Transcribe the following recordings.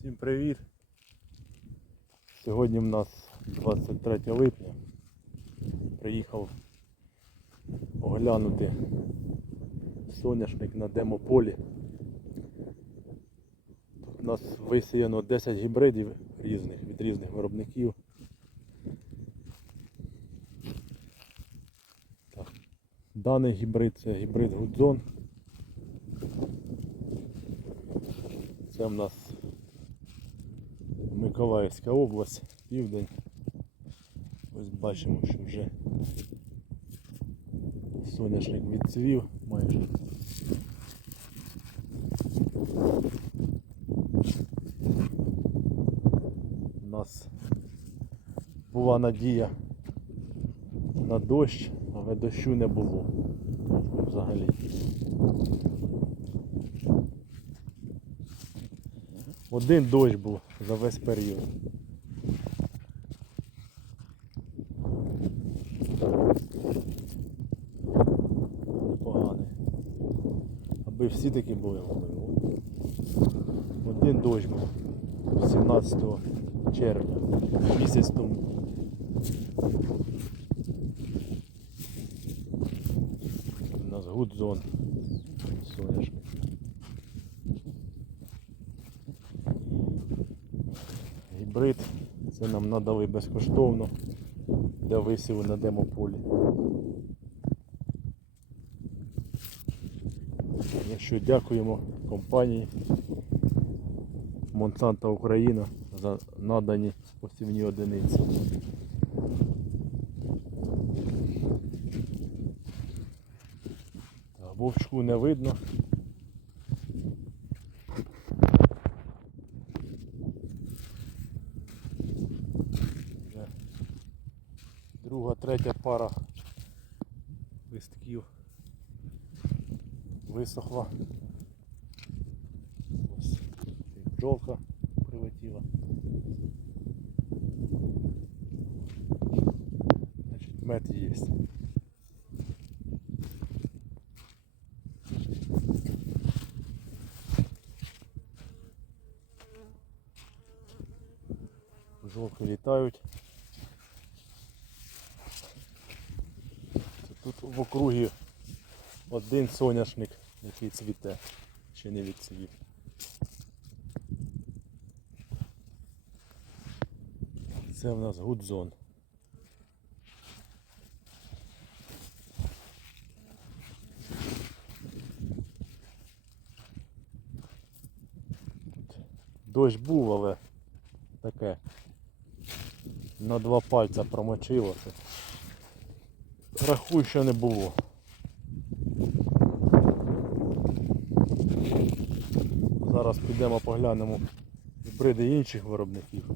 Всім привіт! Сьогодні в нас 23 липня. Приїхав оглянути соняшник на демополі. Тут у нас висіяно 10 гібридів різних від різних виробників. Даний гібрид це гібрид Гудзон. Це в нас Миколаївська область, південь. Ось бачимо, що вже соняшник відцвів майже. У нас була надія на дощ, але дощу не було взагалі. Один дощ був за весь період. Непоганий. Аби всі такі були. Один дощ був 17 червня, місяць тому. У нас гудзон соняшник. Гібрид. Це нам надали безкоштовно для висіву на демополі. Якщо дякуємо компанії Монсанта Україна за надані посівні одиниці. Вовчку не видно. Пара листків висохла. Ось бджолка прилетіла. Значить, мед є. Бджолки літають. Тут в округі один соняшник, який цвіте, ще не відцвів. Це в нас гудзон. Дощ був, але таке на два пальця промочило це. Рахуй, що не було. Зараз підемо поглянемо гібриди інших виробників.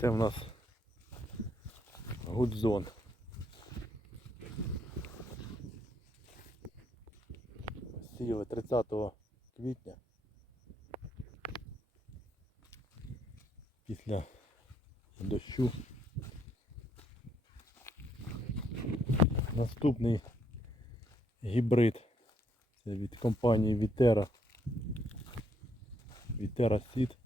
Це в нас гудзон. Сіяли 30 квітня. Після дощу. Наступний гібрид. Це від компанії Вітера. Вітера Сід.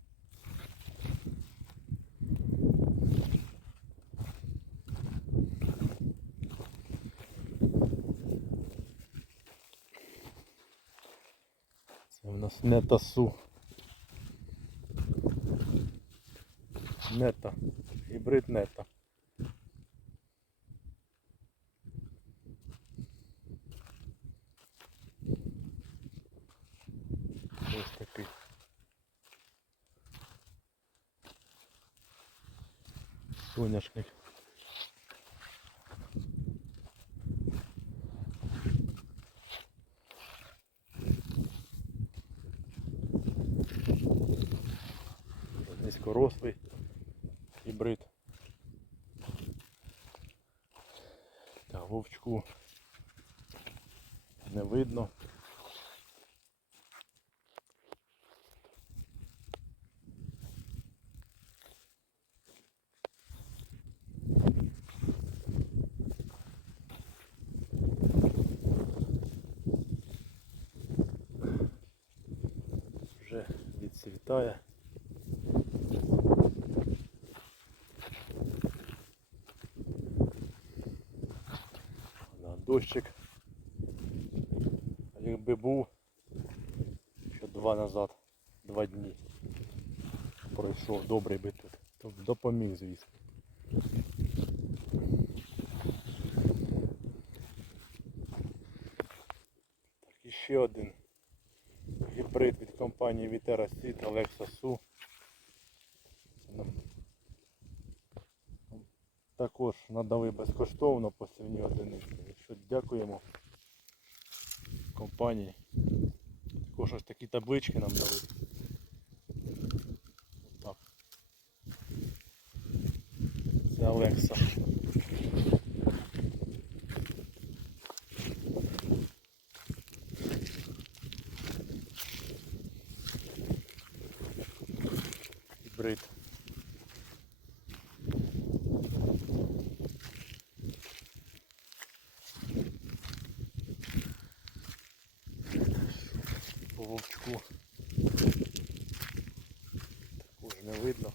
нас не тасу. Нета. Гібрид нета. Ось такий. Соняшник. Низькорослий гібрид. Так, вовчку не видно. Вже відцвітає. Дощик. Якби був ще два назад, два дні пройшов, добрий би тут, то б допоміг, звісно. Так, і ще один гібрид від компанії Vitera Seed Alexa Su. Також надали безкоштовно посівні одиниці. Що дякуємо компанії. Також ось такі таблички нам дали. Так. Це Alexa. Гібрид. По вовчку також не видно.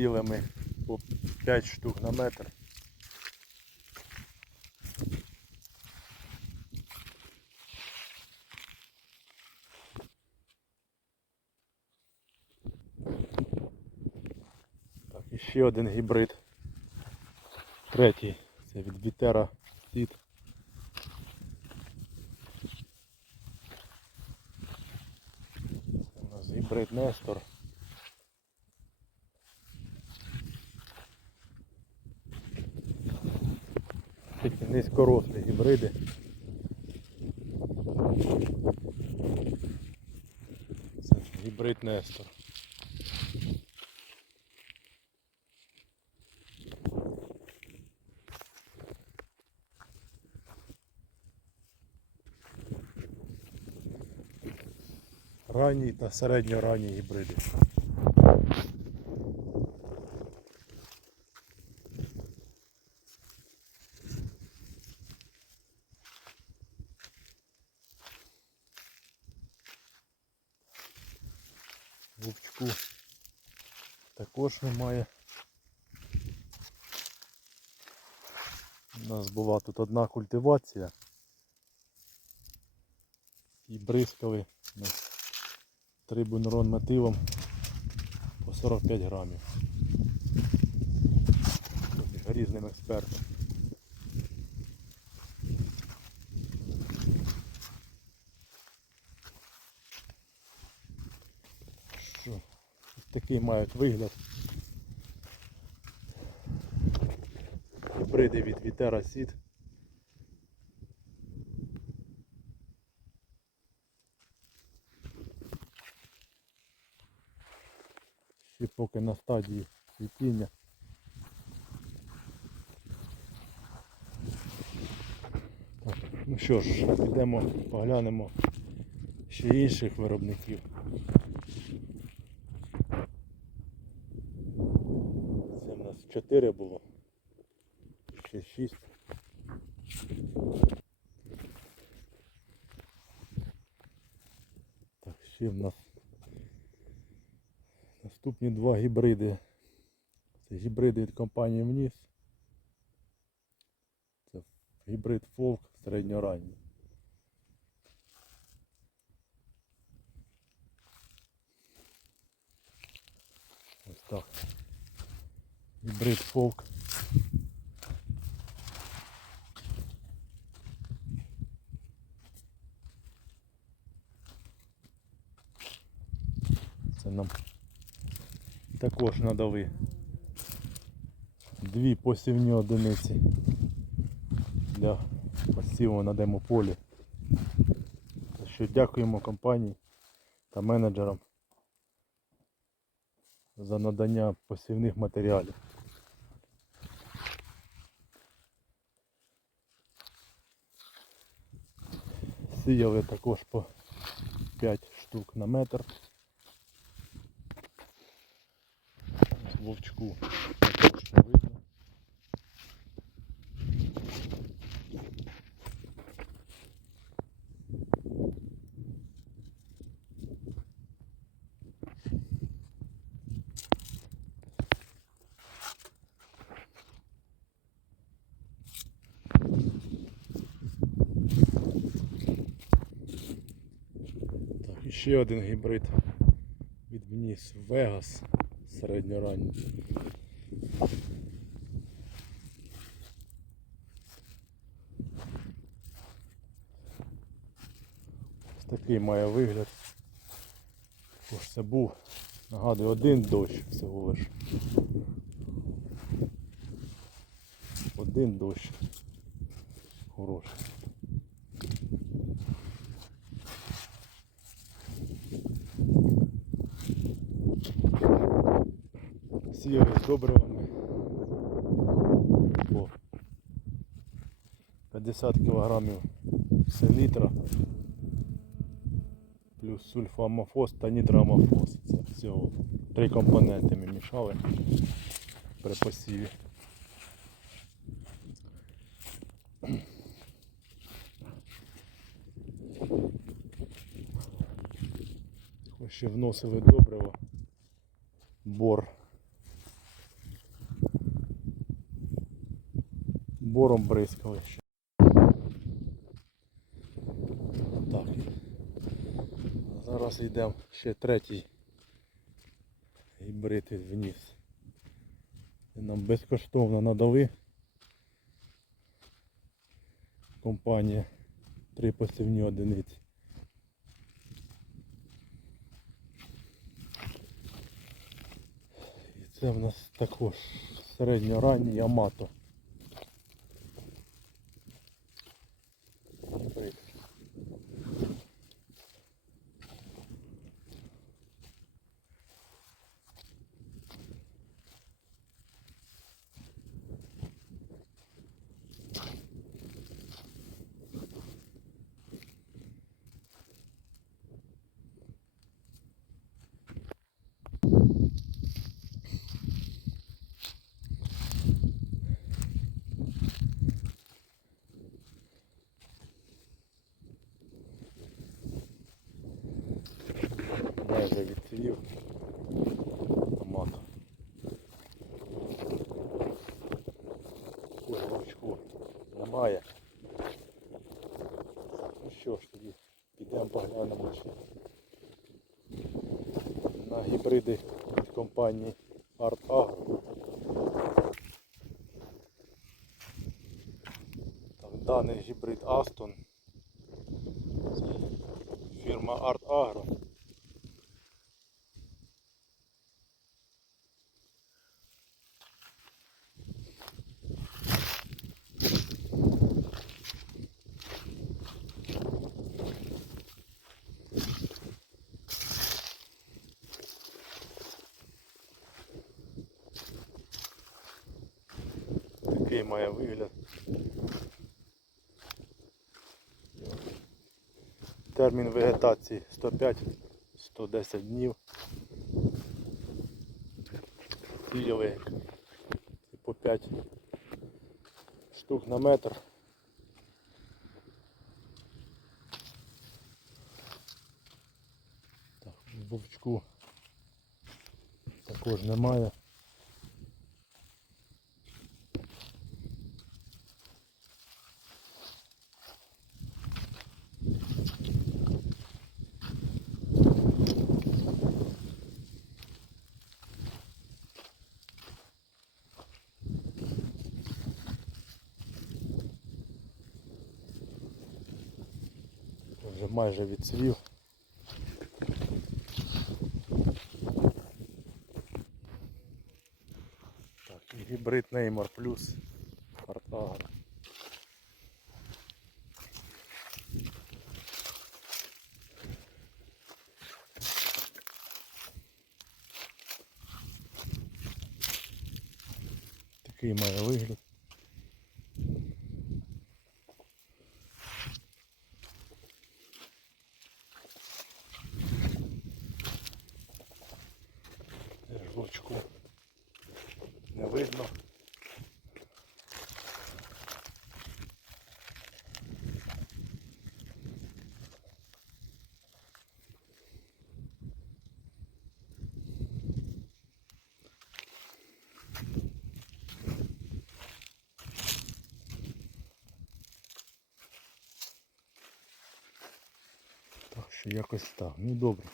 Сіяли ми по 5 штук на метр. Так, і ще один гібрид. Третій. Це від Вітера Сіт. У нас гібрид Нестор. Такі низькорослі гібриди. Це гібрид Нестор. Ранні та середньоранні гібриди. Вовчку також немає. У нас була тут одна культивація. І бризкали ми трибунрон метилом по 45 грамів. Тобто Різним експертом. Що? Такий мають вигляд. Гібриди від Вітера Сід. Ще поки на стадії цвітіння. Так, ну що ж, підемо поглянемо ще інших виробників. Це в нас 4 було. Ще 6. Так, ще в нас Наступні два гібриди. Це гібриди від компанії Вніс. Це гібрид фолк середньоранній. Ось так. Гібрид фолк. Також надали. Дві посівні одиниці для посіву на демополі. За що дякуємо компанії та менеджерам за надання посівних матеріалів. Сіяли також по 5 штук на метр. Вовчку видно. Ще один гібрид від Вніс Вегас середньоранній. Ось такий має вигляд. Ось це був, нагадую, один дощ всього лиш. Один дощ. Хороший. Сіяли з добривами. По 50 кг селітра плюс сульфоамофос та нітроамофос. Це всього три компоненти ми мішали при посіві. Ще вносили добриво. Бор. Бором бризкали ще. Так. Зараз йдемо ще третій гібрид вниз. Нам безкоштовно надали. Компанія три посівні одиниці. І це в нас також середньоранній Ямато. Гібрид. Майже відцвів томат. Курочку немає. Ну що ж тоді, підемо поглянемо ще на гібриди від компанії Art Agro. Даний гібрид Aston. Такий має вигляд. Термін вегетації 105-110 днів. Сіяли по 5 штук на метр. Так, в також немає. майже відцвів. Так, гібрид Неймар плюс Артагр. Видно. Що якось так. Ну добре.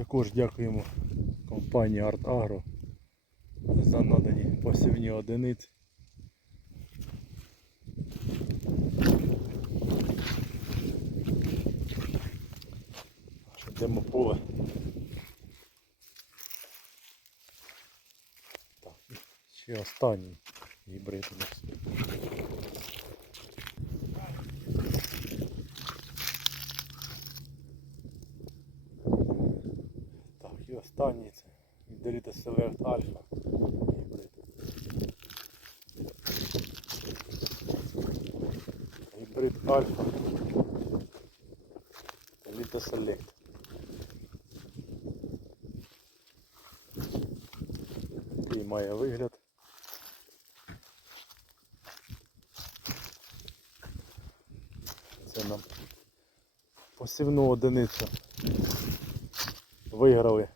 Також дякуємо компанії Art Agro за надані посівні одиниці. Йдемо поле. Так, ще останній гібрид у нас. Так, і останній це Delta Select Alpha гібрид. Гібрид Alpha Delta Select. Такий має вигляд. Це нам посівну одиницю виграли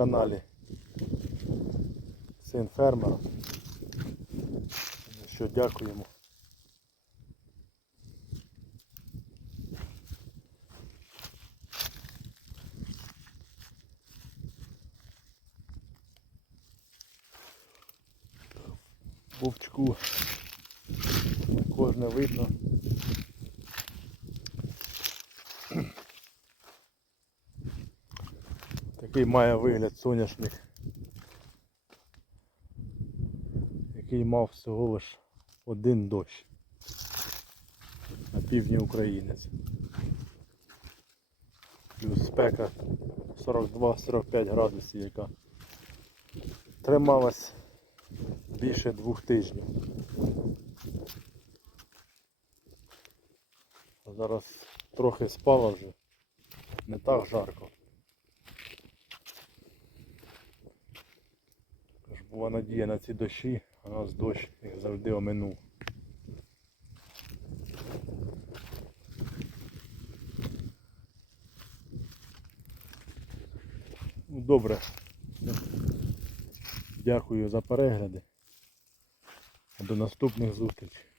каналі Син фермера. За Що дякуємо. Вовчку також не видно. Такий має вигляд соняшник, який мав всього лиш один дощ на півдні України. Плюс спека 42-45 градусів, яка трималась більше двох тижнів. Зараз трохи спала вже, не так жарко. Була надія на ці дощі, а нас дощ як завжди оминув. Ну, добре. Дякую за перегляди. До наступних зустрічей.